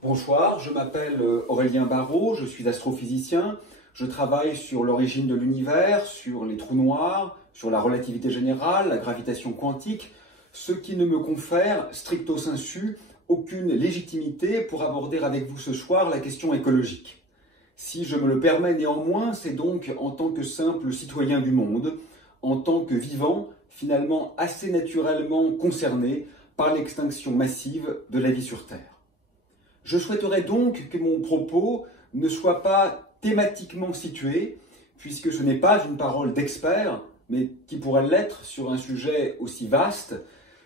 Bonsoir, je m'appelle Aurélien Barraud, je suis astrophysicien. Je travaille sur l'origine de l'univers, sur les trous noirs, sur la relativité générale, la gravitation quantique, ce qui ne me confère, stricto sensu, aucune légitimité pour aborder avec vous ce soir la question écologique. Si je me le permets néanmoins, c'est donc en tant que simple citoyen du monde, en tant que vivant, finalement assez naturellement concerné par l'extinction massive de la vie sur Terre. Je souhaiterais donc que mon propos ne soit pas thématiquement situé, puisque ce n'est pas une parole d'expert, mais qui pourrait l'être sur un sujet aussi vaste.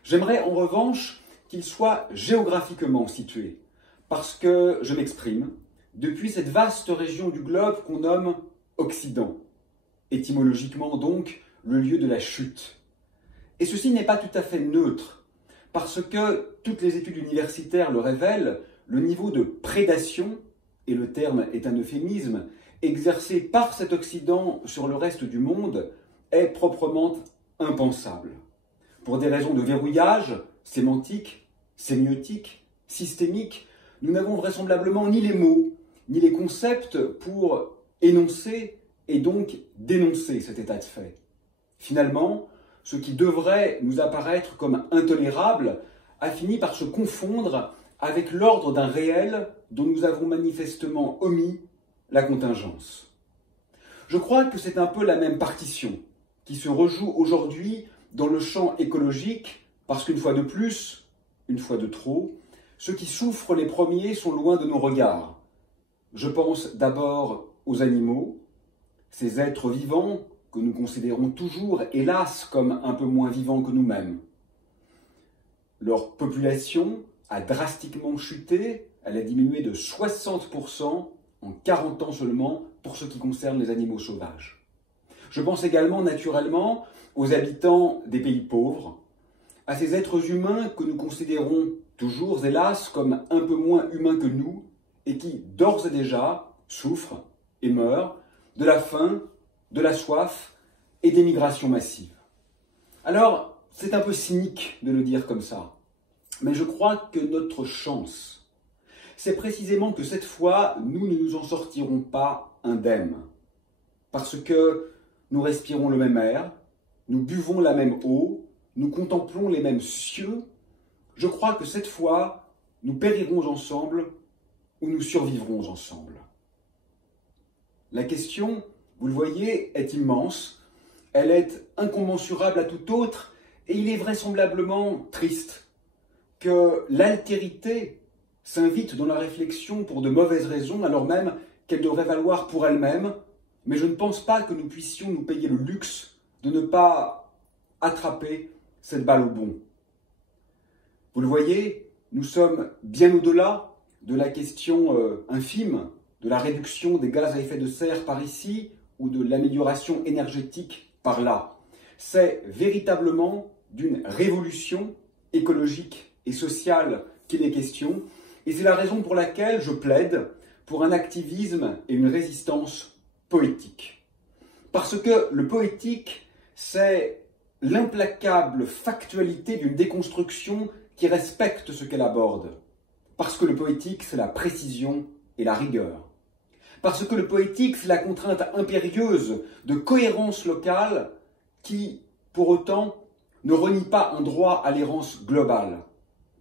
J'aimerais en revanche qu'il soit géographiquement situé, parce que je m'exprime depuis cette vaste région du globe qu'on nomme Occident, étymologiquement donc le lieu de la chute. Et ceci n'est pas tout à fait neutre, parce que toutes les études universitaires le révèlent, le niveau de prédation, et le terme est un euphémisme, exercé par cet Occident sur le reste du monde est proprement impensable. Pour des raisons de verrouillage, sémantique, sémiotique, systémique, nous n'avons vraisemblablement ni les mots, ni les concepts pour énoncer et donc dénoncer cet état de fait. Finalement, ce qui devrait nous apparaître comme intolérable a fini par se confondre avec l'ordre d'un réel dont nous avons manifestement omis la contingence. Je crois que c'est un peu la même partition qui se rejoue aujourd'hui dans le champ écologique, parce qu'une fois de plus, une fois de trop, ceux qui souffrent les premiers sont loin de nos regards. Je pense d'abord aux animaux, ces êtres vivants que nous considérons toujours, hélas, comme un peu moins vivants que nous-mêmes. Leur population a drastiquement chuté, elle a diminué de 60% en 40 ans seulement pour ce qui concerne les animaux sauvages. Je pense également naturellement aux habitants des pays pauvres, à ces êtres humains que nous considérons toujours, hélas, comme un peu moins humains que nous et qui, d'ores et déjà, souffrent et meurent de la faim, de la soif et des migrations massives. Alors, c'est un peu cynique de le dire comme ça. Mais je crois que notre chance, c'est précisément que cette fois, nous ne nous en sortirons pas indemnes. Parce que nous respirons le même air, nous buvons la même eau, nous contemplons les mêmes cieux. Je crois que cette fois, nous périrons ensemble ou nous survivrons ensemble. La question, vous le voyez, est immense. Elle est incommensurable à tout autre et il est vraisemblablement triste que l'altérité s'invite dans la réflexion pour de mauvaises raisons, alors même qu'elle devrait valoir pour elle-même, mais je ne pense pas que nous puissions nous payer le luxe de ne pas attraper cette balle au bond. Vous le voyez, nous sommes bien au-delà de la question infime de la réduction des gaz à effet de serre par ici ou de l'amélioration énergétique par là. C'est véritablement d'une révolution écologique et sociale qu'il est question, et c'est la raison pour laquelle je plaide pour un activisme et une résistance poétique. Parce que le poétique, c'est l'implacable factualité d'une déconstruction qui respecte ce qu'elle aborde. Parce que le poétique, c'est la précision et la rigueur. Parce que le poétique, c'est la contrainte impérieuse de cohérence locale qui, pour autant, ne renie pas un droit à l'errance globale.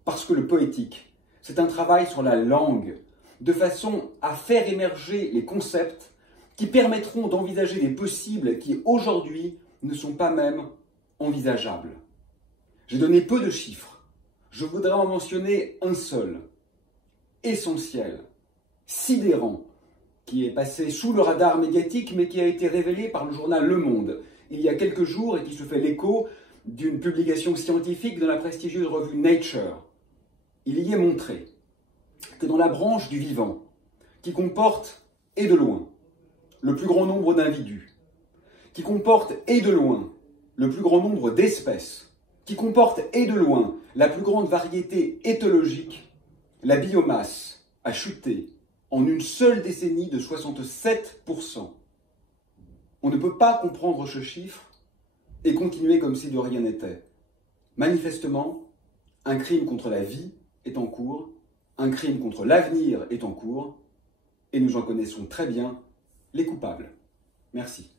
Parce que le poétique, c'est un travail sur la langue, de façon à faire émerger les concepts qui permettront d'envisager les possibles qui, aujourd'hui, ne sont pas même envisageables. J'ai donné peu de chiffres. Je voudrais en mentionner un seul, essentiel, sidérant, qui est passé sous le radar médiatique, mais qui a été révélé par le journal Le Monde il y a quelques jours et qui se fait l'écho d'une publication scientifique dans la prestigieuse revue Nature. Il y est montré que dans la branche du vivant, qui comporte, et de loin, le plus grand nombre d'individus, qui comporte, et de loin, le plus grand nombre d'espèces, qui comporte, et de loin, la plus grande variété éthologique, la biomasse a chuté en une seule décennie de 67%. On ne peut pas comprendre ce chiffre et continuer comme si de rien n'était. Manifestement, un crime contre la vie est en cours Un crime contre l'avenir est en cours et nous en connaissons très bien les coupables. Merci.